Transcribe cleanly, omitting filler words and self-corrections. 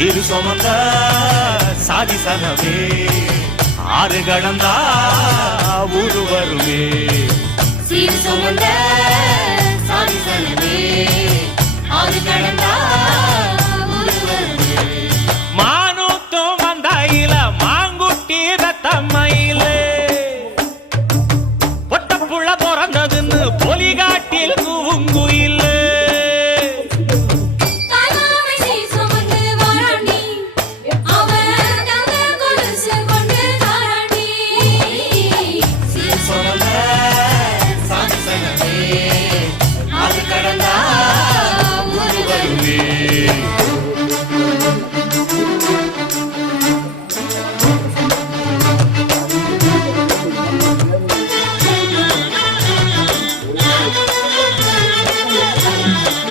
இரு சுமந்த சாதிசனமே ஆறு கடந்தா ஊரு வருமே சீர் சுமந்த சாதிசனமே